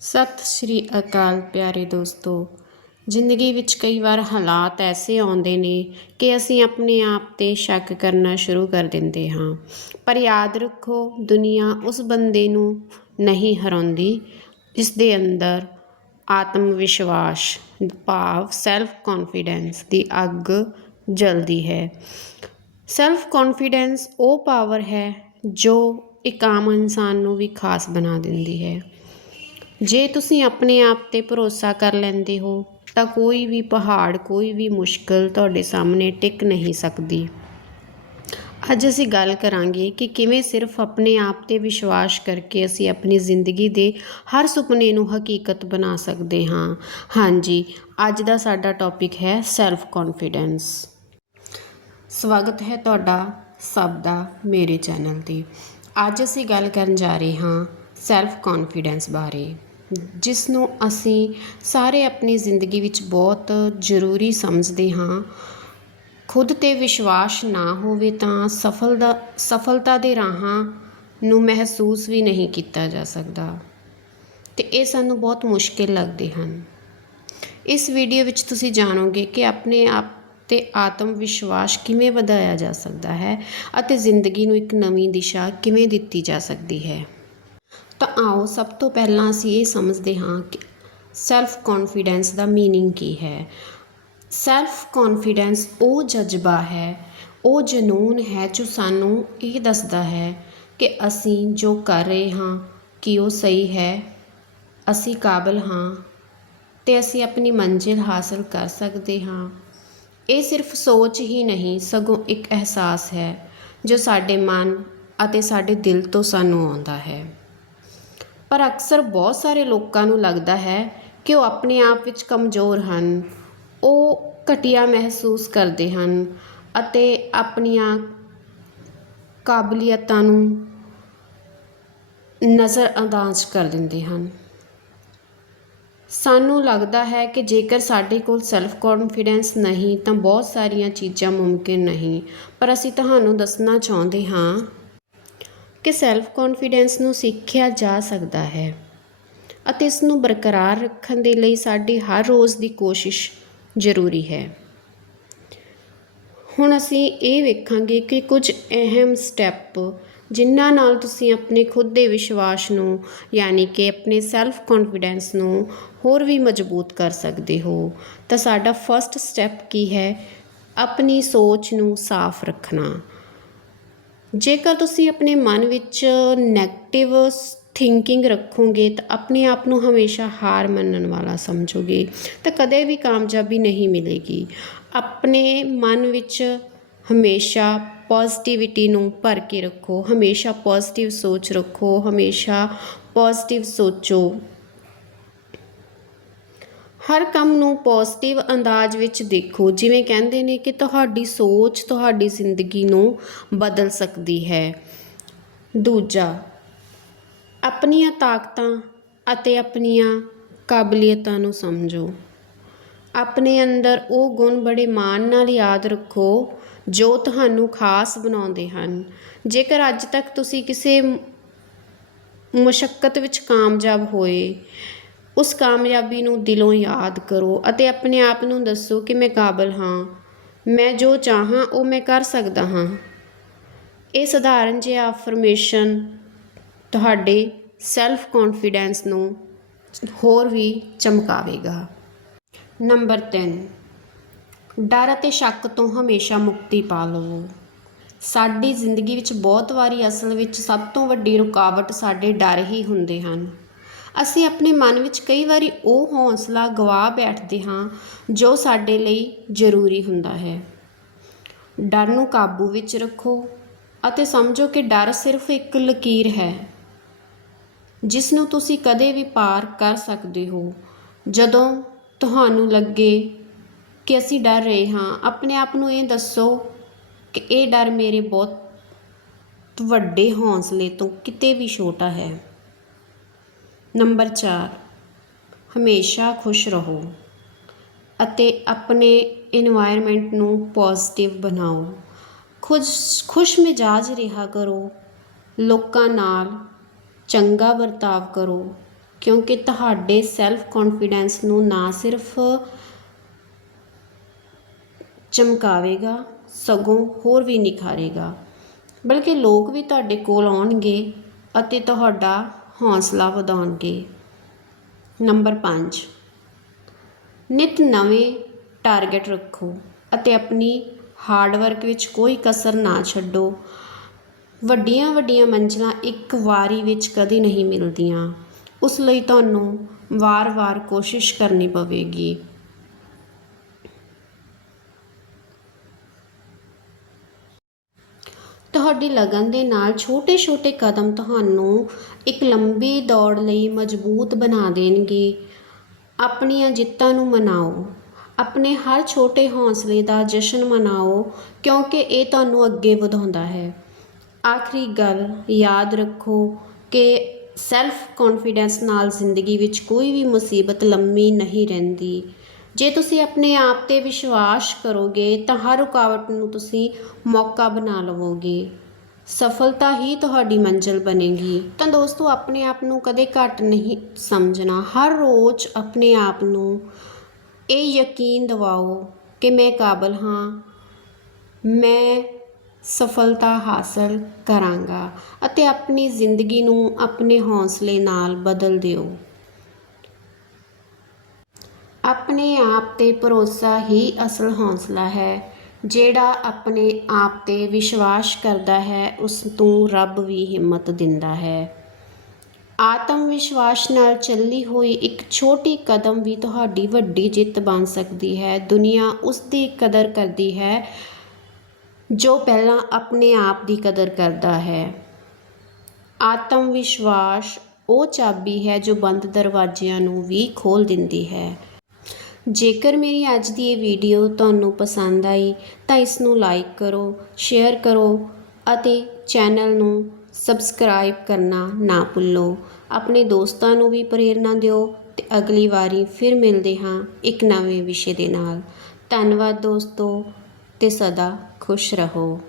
ਸਤਿ ਸ਼੍ਰੀ ਅਕਾਲ ਪਿਆਰੇ ਦੋਸਤੋ। ਜ਼ਿੰਦਗੀ ਵਿੱਚ ਕਈ ਵਾਰ ਹਾਲਾਤ ਐਸੇ ਆਉਂਦੇ ਨੇ ਕਿ ਅਸੀਂ ਆਪਣੇ ਆਪ ਤੇ ਸ਼ੱਕ ਕਰਨਾ ਸ਼ੁਰੂ ਕਰ ਦਿੰਦੇ ਹਾਂ। ਪਰ ਯਾਦ ਰੱਖੋ, ਦੁਨੀਆ ਉਸ ਬੰਦੇ ਨੂੰ ਨਹੀਂ ਹਰਾਉਂਦੀ ਜਿਸ ਦੇ ਅੰਦਰ ਆਤਮ ਵਿਸ਼ਵਾਸ, ਭਾਵ ਸੈਲਫ ਕੌਨਫੀਡੈਂਸ ਦੀ ਅੱਗ ਜਲਦੀ ਹੈ। ਸੈਲਫ ਕੌਨਫੀਡੈਂਸ ਉਹ ਪਾਵਰ ਹੈ ਜੋ ਇੱਕ ਆਮ ਇਨਸਾਨ ਨੂੰ ਵੀ ਖਾਸ ਬਣਾ ਦਿੰਦੀ ਹੈ। ਜੇ ਤੁਸੀਂ ਆਪਣੇ ਆਪ ਤੇ ਭਰੋਸਾ ਕਰ ਲੈਂਦੇ ਹੋ, ਤਾਂ ਕੋਈ ਵੀ ਪਹਾੜ, ਕੋਈ ਵੀ ਮੁਸ਼ਕਲ ਤੁਹਾਡੇ ਸਾਹਮਣੇ ਟਿਕ ਨਹੀਂ ਸਕਦੀ। ਅੱਜ ਅਸੀਂ ਗੱਲ ਕਰਾਂਗੇ ਕਿ ਕਿਵੇਂ ਸਿਰਫ ਆਪਣੇ ਆਪ ਤੇ ਵਿਸ਼ਵਾਸ ਕਰਕੇ ਅਸੀਂ ਆਪਣੀ ਜ਼ਿੰਦਗੀ ਦੇ ਹਰ ਸੁਪਨੇ ਨੂੰ ਹਕੀਕਤ ਬਣਾ ਸਕਦੇ ਹਾਂ। ਹਾਂਜੀ, ਅੱਜ ਦਾ ਸਾਡਾ ਟੌਪਿਕ ਹੈ ਸੈਲਫ ਕੌਨਫੀਡੈਂਸ ਸਵਾਗਤ ਹੈ ਤੁਹਾਡਾ ਸਭ ਦਾ ਮੇਰੇ ਚੈਨਲ ਤੇ। ਅੱਜ ਅਸੀਂ ਗੱਲ ਕਰਨ ਜਾ ਰਹੇ ਹਾਂ ਸੈਲਫ ਕੌਨਫੀਡੈਂਸ ਬਾਰੇ। ਜਿਸ ਨੂੰ ਅਸੀਂ ਸਾਰੇ ਆਪਣੀ ਜ਼ਿੰਦਗੀ ਵਿੱਚ ਬਹੁਤ ਜ਼ਰੂਰੀ ਸਮਝਦੇ ਹਾਂ। ਖੁਦ ਤੇ ਵਿਸ਼ਵਾਸ ਨਾ ਹੋਵੇ ਤਾਂ ਸਫਲ ਦਾ ਸਫਲਤਾ ਦੇ ਰਾਹਾਂ ਨੂੰ ਮਹਿਸੂਸ ਵੀ ਨਹੀਂ ਕੀਤਾ ਜਾ ਸਕਦਾ। ਤੇ ਇਹ ਸਾਨੂੰ ਬਹੁਤ ਮੁਸ਼ਕਿਲ ਲੱਗਦੇ ਹਨ। ਇਸ ਵੀਡੀਓ ਵਿੱਚ ਤੁਸੀਂ ਜਾਣੋਗੇ ਕਿ ਆਪਣੇ ਆਪ ਤੇ ਆਤਮ ਵਿਸ਼ਵਾਸ ਕਿਵੇਂ ਵਧਾਇਆ ਜਾ ਸਕਦਾ ਹੈ ਅਤੇ ਜ਼ਿੰਦਗੀ ਨੂੰ ਇੱਕ ਨਵੀਂ ਦਿਸ਼ਾ ਕਿਵੇਂ ਦਿੱਤੀ ਜਾ ਸਕਦੀ ਹੈ। ਤਾਂ ਆਓ ਸਭ ਤੋਂ ਪਹਿਲਾਂ ਅਸੀਂ ਇਹ ਸਮਝਦੇ ਹਾਂ ਕਿ ਸੈਲਫ ਕੌਨਫੀਡੈਂਸ ਦਾ ਮੀਨਿੰਗ ਕੀ ਹੈ। ਸੈਲਫ ਕੌਨਫੀਡੈਂਸ ਉਹ ਜਜ਼ਬਾ ਹੈ, ਉਹ ਜਨੂਨ ਹੈ ਜੋ ਸਾਨੂੰ ਇਹ ਦੱਸਦਾ ਹੈ ਕਿ ਅਸੀਂ ਜੋ ਕਰ ਰਹੇ ਹਾਂ ਕਿ ਉਹ ਸਹੀ ਹੈ, ਅਸੀਂ ਕਾਬਲ ਹਾਂ ਤੇ ਅਸੀਂ ਆਪਣੀ ਮੰਜ਼ਿਲ ਹਾਸਲ ਕਰ ਸਕਦੇ ਹਾਂ। ਇਹ ਸਿਰਫ ਸੋਚ ਹੀ ਨਹੀਂ, ਸਗੋਂ ਇੱਕ ਅਹਿਸਾਸ ਹੈ ਜੋ ਸਾਡੇ ਮਨ ਅਤੇ ਸਾਡੇ ਦਿਲ ਤੋਂ ਸਾਨੂੰ ਆਉਂਦਾ ਹੈ। ਪਰ ਅਕਸਰ ਬਹੁਤ ਸਾਰੇ ਲੋਕਾਂ ਨੂੰ ਲੱਗਦਾ ਹੈ ਕਿ ਉਹ ਆਪਣੇ ਆਪ ਵਿੱਚ ਕਮਜ਼ੋਰ ਹਨ। ਉਹ ਘਟੀਆ ਮਹਿਸੂਸ ਕਰਦੇ ਹਨ ਅਤੇ ਆਪਣੀਆਂ ਕਾਬਲੀਅਤਾਂ ਨੂੰ ਨਜ਼ਰਅੰਦਾਜ਼ ਕਰ ਦਿੰਦੇ ਹਨ। ਸਾਨੂੰ ਲੱਗਦਾ ਹੈ ਕਿ ਜੇਕਰ ਸਾਡੇ ਕੋਲ ਸੈਲਫ ਕੌਨਫੀਡੈਂਸ ਨਹੀਂ ਤਾਂ ਬਹੁਤ ਸਾਰੀਆਂ ਚੀਜ਼ਾਂ ਮੁਮਕਿਨ ਨਹੀਂ। ਪਰ ਅਸੀਂ ਤੁਹਾਨੂੰ ਦੱਸਣਾ ਚਾਹੁੰਦੇ ਹਾਂ ਕਿ ਸੈਲਫ ਕੌਨਫੀਡੈਂਸ ਨੂੰ ਸਿੱਖਿਆ ਜਾ ਸਕਦਾ ਹੈ ਅਤੇ ਇਸ ਨੂੰ ਬਰਕਰਾਰ ਰੱਖਣ ਦੇ ਲਈ ਸਾਡੀ ਹਰ ਰੋਜ਼ ਦੀ ਕੋਸ਼ਿਸ਼ ਜ਼ਰੂਰੀ ਹੈ। ਹੁਣ ਅਸੀਂ ਇਹ ਵੇਖਾਂਗੇ ਕਿ ਕੁਝ ਅਹਿਮ ਸਟੈਪ ਜਿਨ੍ਹਾਂ ਨਾਲ ਤੁਸੀਂ ਆਪਣੇ ਖੁਦ ਦੇ ਵਿਸ਼ਵਾਸ ਨੂੰ ਯਾਨੀ ਕਿ ਆਪਣੇ ਸੈਲਫ ਕੌਨਫੀਡੈਂਸ ਨੂੰ ਹੋਰ ਵੀ ਮਜ਼ਬੂਤ ਕਰ ਸਕਦੇ ਹੋ, ਤਾਂ ਸਾਡਾ ਫਰਸਟ ਸਟੈਪ ਕੀ ਹੈ? ਆਪਣੀ ਸੋਚ ਨੂੰ ਸਾਫ਼ ਰੱਖਣਾ। ਜੇਕਰ ਤੁਸੀਂ ਆਪਣੇ ਮਨ ਵਿੱਚ 네ਗੇਟਿਵ ਥਿੰਕਿੰਗ ਰੱਖੋਗੇ ਤਾਂ ਆਪਣੇ ਆਪ ਨੂੰ ਹਮੇਸ਼ਾ ਹਾਰ ਮੰਨਣ ਵਾਲਾ ਸਮਝੋਗੇ, ਤਾਂ ਕਦੇ ਵੀ ਕਾਮਯਾਬੀ ਨਹੀਂ ਮਿਲੇਗੀ। ਆਪਣੇ ਮਨ ਵਿੱਚ ਹਮੇਸ਼ਾ ਪੋਜ਼ਿਟਿਵਿਟੀ ਨੂੰ ਭਰ ਕੇ ਰੱਖੋ, ਹਮੇਸ਼ਾ ਪੋਜ਼ਿਟਿਵ ਸੋਚ ਰੱਖੋ, ਹਮੇਸ਼ਾ ਪੋਜ਼ਿਟਿਵ ਸੋਚੋ। ਹਰ ਕੰਮ ਨੂੰ ਪੋਜ਼ਿਟਿਵ ਅੰਦਾਜ਼ ਵਿੱਚ ਦੇਖੋ, ਜਿਵੇਂ ਕਹਿੰਦੇ ਨੇ ਕਿ ਤੁਹਾਡੀ ਸੋਚ, ਤੁਹਾਡੀ ਜ਼ਿੰਦਗੀ ਨੂੰ ਬਦਲ ਸਕਦੀ ਹੈ। ਦੂਜਾ, ਆਪਣੀਆਂ ਤਾਕਤਾਂ ਅਤੇ ਆਪਣੀਆਂ ਕਾਬਲੀਅਤਾਂ ਨੂੰ ਸਮਝੋ। ਆਪਣੇ ਅੰਦਰ ਉਹ ਗੁਣ ਬੜੇ ਮਾਣ ਨਾਲ ਯਾਦ ਰੱਖੋ, ਜੋ ਤੁਹਾਨੂੰ ਖਾਸ ਬਣਾਉਂਦੇ ਹਨ। ਜੇਕਰ ਅੱਜ ਤੱਕ ਤੁਸੀਂ ਕਿਸੇ ਮੁਸ਼ਕਲ ਵਿੱਚ ਕਾਮਯਾਬ ਹੋਏ ਉਸ ਕਾਮਯਾਬੀ ਨੂੰ ਦਿਲੋਂ ਯਾਦ ਕਰੋ ਅਤੇ ਆਪਣੇ ਆਪ ਨੂੰ ਦੱਸੋ ਕਿ ਮੈਂ ਕਾਬਲ ਹਾਂ। ਮੈਂ ਜੋ ਚਾਹਾਂ, ਉਹ ਮੈਂ ਕਰ ਸਕਦਾ ਹਾਂ। ਇਹ ਸਧਾਰਨ ਜਿਹਾ ਅਫਰਮੇਸ਼ਨ ਤੁਹਾਡੇ ਸੈਲਫ ਕੌਨਫੀਡੈਂਸ ਨੂੰ ਹੋਰ ਵੀ ਚਮਕਾਵੇਗਾ। ਨੰਬਰ 3 ਡਰ ਅਤੇ ਸ਼ੱਕ ਤੋਂ ਹਮੇਸ਼ਾ ਮੁਕਤੀ ਪਾ ਲਵੋ। ਸਾਡੀ ਜ਼ਿੰਦਗੀ ਵਿੱਚ ਬਹੁਤ ਵਾਰੀ ਅਸਲ ਵਿੱਚ ਸਭ ਤੋਂ ਵੱਡੀ ਰੁਕਾਵਟ ਸਾਡੇ ਡਰ ਹੀ ਹੁੰਦੇ ਹਨ। ਅਸੀਂ ਆਪਣੇ ਮਨ ਵਿੱਚ ਕਈ ਵਾਰੀ ਉਹ ਹੌਸਲਾ ਗਵਾ ਬੈਠਦੇ ਹਾਂ ਜੋ ਸਾਡੇ ਲਈ ਜ਼ਰੂਰੀ ਹੁੰਦਾ ਹੈ। ਡਰ ਨੂੰ ਕਾਬੂ ਵਿੱਚ ਰੱਖੋ ਅਤੇ ਸਮਝੋ ਕਿ ਡਰ ਸਿਰਫ ਇੱਕ ਲਕੀਰ ਹੈ, ਜਿਸ ਨੂੰ ਤੁਸੀਂ ਕਦੇ ਵੀ ਪਾਰ ਕਰ ਸਕਦੇ ਹੋ। ਜਦੋਂ ਤੁਹਾਨੂੰ ਲੱਗੇ ਕਿ ਅਸੀਂ ਡਰ ਰਹੇ ਹਾਂ, ਆਪਣੇ ਆਪ ਨੂੰ ਇਹ ਦੱਸੋ ਕਿ ਇਹ ਡਰ ਮੇਰੇ ਬਹੁਤ ਵੱਡੇ ਹੌਸਲੇ ਤੋਂ ਕਿਤੇ ਵੀ ਛੋਟਾ ਹੈ। ਨੰਬਰ 4 ਹਮੇਸ਼ਾ ਖੁਸ਼ ਰਹੋ ਅਤੇ ਆਪਣੇ এনवायरमेंट ਨੂੰ ਪੋਜ਼ਿਟਿਵ ਬਣਾਓ। ਖੁਦ ਖੁਸ਼ ਮਿਜਾਜ ਰਿਹਾ ਕਰੋ, ਲੋਕਾਂ ਨਾਲ ਚੰਗਾ ਵਰਤਾਵ ਕਰੋ, ਕਿਉਂਕਿ ਤੁਹਾਡੇ ਸੈਲਫ ਕੌਨਫੀਡੈਂਸ ਨੂੰ ਨਾ ਸਿਰਫ ਚਮਕਾਵੇਗਾ, ਸਗੋਂ ਹੋਰ ਵੀ ਨਿਖਾਰੇਗਾ, ਬਲਕਿ ਲੋਕ ਵੀ ਤੁਹਾਡੇ ਕੋਲ ਆਉਣਗੇ ਅਤੇ ਤੁਹਾਡਾ ਹੌਸਲਾ ਵਧਾਉਣਗੇ। ਨੰਬਰ 5 ਨਿਤ ਨਵੇਂ ਟਾਰਗੇਟ ਰੱਖੋ ਅਤੇ ਆਪਣੀ ਹਾਰਡ ਵਰਕ ਵਿੱਚ ਕੋਈ ਕਸਰ ਨਾ ਛੱਡੋ। ਵੱਡੀਆਂ ਵੱਡੀਆਂ ਮੰਜ਼ਲਾਂ ਇੱਕ ਵਾਰੀ ਵਿੱਚ ਕਦੇ ਨਹੀਂ ਮਿਲਦੀਆਂ। ਉਸ ਲਈ ਤੁਹਾਨੂੰ ਵਾਰ-ਵਾਰ ਕੋਸ਼ਿਸ਼ ਕਰਨੀ ਪਵੇਗੀ। ਤੁਹਾਡੀ ਲਗਨ ਦੇ ਨਾਲ ਛੋਟੇ-ਛੋਟੇ ਕਦਮ ਤੁਹਾਨੂੰ ਇੱਕ ਲੰਬੀ ਦੌੜ ਲਈ ਮਜ਼ਬੂਤ ਬਣਾ ਦੇਣਗੇ। ਆਪਣੀਆਂ ਜਿੱਤਾਂ ਨੂੰ ਮਨਾਓ। ਆਪਣੇ ਹਰ ਛੋਟੇ ਹੌਸਲੇ ਦਾ ਜਸ਼ਨ ਮਨਾਓ, ਕਿਉਂਕਿ ਇਹ ਤੁਹਾਨੂੰ ਅੱਗੇ ਵਧਾਉਂਦਾ ਹੈ। ਆਖਰੀ ਗੱਲ, ਯਾਦ ਰੱਖੋ ਕਿ ਸੈਲਫ ਕੌਨਫੀਡੈਂਸ ਨਾਲ ਜ਼ਿੰਦਗੀ ਵਿੱਚ ਕੋਈ ਵੀ ਮੁਸੀਬਤ ਲੰਮੀ ਨਹੀਂ ਰਹਿੰਦੀ। ਜੇ ਤੁਸੀਂ ਆਪਣੇ ਆਪ ਤੇ ਵਿਸ਼ਵਾਸ ਕਰੋਗੇ, ਤਾਂ ਹਰ ਰੁਕਾਵਟ ਨੂੰ ਤੁਸੀਂ ਮੌਕਾ ਬਣਾ ਲਵੋਗੇ। ਸਫਲਤਾ ਹੀ ਤੁਹਾਡੀ ਮੰਜ਼ਿਲ ਬਣੇਗੀ। ਤਾਂ ਦੋਸਤੋ, ਆਪਣੇ ਆਪ ਨੂੰ ਕਦੇ ਘੱਟ ਨਹੀਂ ਸਮਝਣਾ। ਹਰ ਰੋਜ਼ ਆਪਣੇ ਆਪ ਨੂੰ ਇਹ ਯਕੀਨ ਦਿਵਾਓ ਕਿ ਮੈਂ ਕਾਬਲ ਹਾਂ। ਮੈਂ ਸਫਲਤਾ ਹਾਸਲ ਕਰਾਂਗਾ ਅਤੇ ਆਪਣੀ ਜ਼ਿੰਦਗੀ ਨੂੰ ਆਪਣੇ ਹੌਸਲੇ ਨਾਲ ਬਦਲ ਦਿਓ। ਆਪਣੇ ਆਪ ਤੇ ਭਰੋਸਾ ਹੀ ਅਸਲ ਹੌਸਲਾ ਹੈ। ਜਿਹੜਾ ਆਪਣੇ ਆਪ ਤੇ ਵਿਸ਼ਵਾਸ ਕਰਦਾ ਹੈ, ਉਸ ਤੋਂ ਰੱਬ ਵੀ ਹਿੰਮਤ ਦਿੰਦਾ ਹੈ। ਆਤਮ ਵਿਸ਼ਵਾਸ ਨਾਲ ਚੱਲੀ ਹੋਈ ਇੱਕ ਛੋਟੀ ਕਦਮ ਵੀ ਤੁਹਾਡੀ ਵੱਡੀ ਜਿੱਤ ਬਣ ਸਕਦੀ ਹੈ। ਦੁਨੀਆ ਉਸ ਦੀ ਕਦਰ ਕਰਦੀ ਹੈ, ਜੋ ਪਹਿਲਾਂ ਆਪਣੇ ਆਪ ਦੀ ਕਦਰ ਕਰਦਾ ਹੈ। ਆਤਮ ਵਿਸ਼ਵਾਸ ਉਹ ਚਾਬੀ ਹੈ, ਜੋ ਬੰਦ ਦਰਵਾਜ਼ਿਆਂ ਨੂੰ ਵੀ ਖੋਲ ਦਿੰਦੀ ਹੈ। ਜੇਕਰ ਮੇਰੀ ਅੱਜ ਦੀ ਇਹ ਵੀਡੀਓ ਤੁਹਾਨੂੰ ਪਸੰਦ ਆਈ, ਤਾਂ ਇਸ ਨੂੰ ਲਾਈਕ ਕਰੋ ਸ਼ੇਅਰ ਕਰੋ ਅਤੇ ਚੈਨਲ ਨੂੰ ਸਬਸਕ੍ਰਾਈਬ ਕਰਨਾ ਨਾ ਭੁੱਲੋ। ਆਪਣੇ ਦੋਸਤਾਂ ਨੂੰ ਵੀ ਪ੍ਰੇਰਣਾ ਦਿਓ ਤੇ ਅਗਲੀ ਵਾਰੀ ਫਿਰ ਮਿਲਦੇ ਹਾਂ ਇੱਕ ਨਵੇਂ ਵਿਸ਼ੇ ਦੇ ਨਾਲ। ਧੰਨਵਾਦ ਦੋਸਤੋ ਤੇ ਸਦਾ ਖੁਸ਼ ਰਹੋ।